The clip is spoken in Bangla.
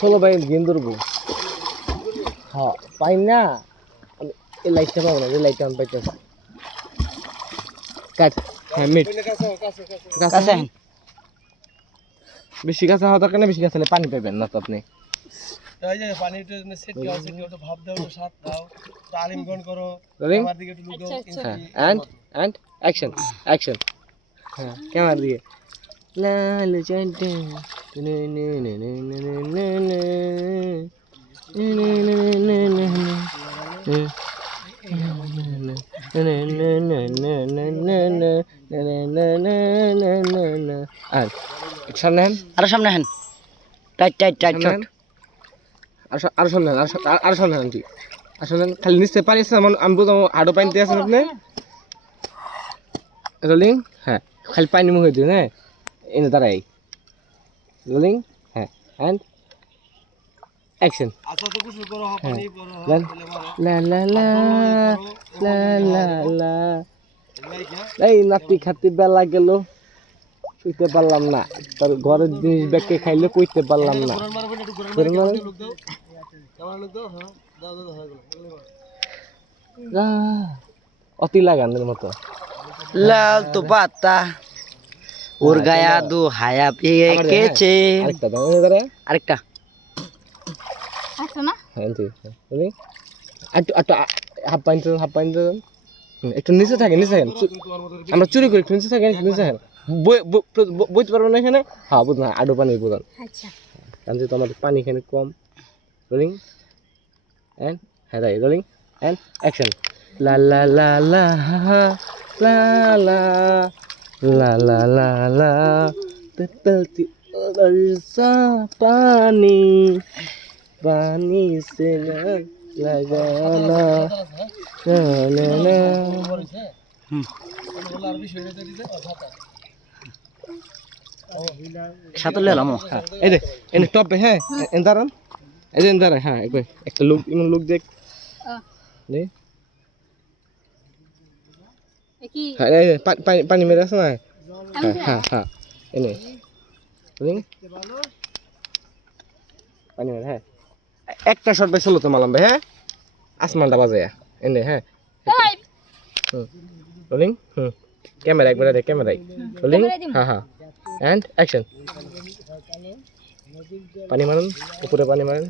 চলো ভাই গেম ধরবো। হ্যাঁ পাই না? এই লাইটটা পাবো না এই লাইটটা আমি পাইতেছি। কাট হ্যাঁ মিট কাছে বেশি গাছ হওয়া দরকার না বেশি গাছ হলে পানি পাবেন না তো আপনি তাই যে অ্যাকশন অ্যাকশন হ্যাঁ লাল আর সামনে হেন আরও সামনে হেন টাইট টাইট টাইট হেন আর সামনে আর আর- আর সামনে হেন ঠিক আর খালি নিচে পারিস না আমি বুঝলাম আডো পানিতে আছেন আপনি রোলিং হ্যাঁ খালি পানি মুখে দিন হ্যাঁ এনে দাঁড়াই রোলিং হ্যাঁ অ্যান্ড আচ্ছা তো কুসুল করো হ্যাঁ, পানি এই নাতি খাতি বেলা গেল কইতে পারলাম না। তার ঘরের জিনিস ব্যাকে খাইলে কইতে পারলাম না। অতি লাগানোর মতো। লাল তো বাতা ওর গায়া দু হায়া পেয়ে কেছে আরেকটা দাও আরেকটা। আচ্ছা না। হ্যাঁ ঠিক হ্যাঁ, আছে হাফ পাইন্ট হাফ পাইন্ট একটু নিচে থাকেন নিচে থাকেন। আমরা চুরি করি একটু নিচে থাকেন একটু নিচে থাকেন। বুঝতে পারব না এখানে? হ্যাঁ বুঝ না আডু পানির প্রধান আচ্ছা। কারণ যেহেতু আমাদের পানি এখানে কম। রোলিং অ্যান্ড হ্যাঁ রাই রোলিং অ্যান্ড অ্যাকশন লা লা লা লা লা লা লা লা লা। লা পিপলতি পানি পানি সে সাঁতার লেলাম এই দেখ এনে টপ হ্যাঁ এন দাঁড়ান এই যে দাঁড়ান হ্যাঁ, হ্যাঁ একটা লোক এমন লোক দেখ। হ্যাঁ, পানি মেরে আছে না? হ্যাঁ হ্যাঁ, হ্যাঁ এনে পানি মেরে হ্যাঁ। একটা শট পাই ষোলোতে মালাম ভাই হ্যাঁ? আসমানটা বাজে এনে হ্যাঁ? হুম। রোলিং হুম। ক্যামেরা একবার দেখ ক্যামেরাই রোলিং হ্যাঁ হ্যাঁ। অ্যান্ড অ্যাকশন পানি মারুন উপরে পানি মারেন।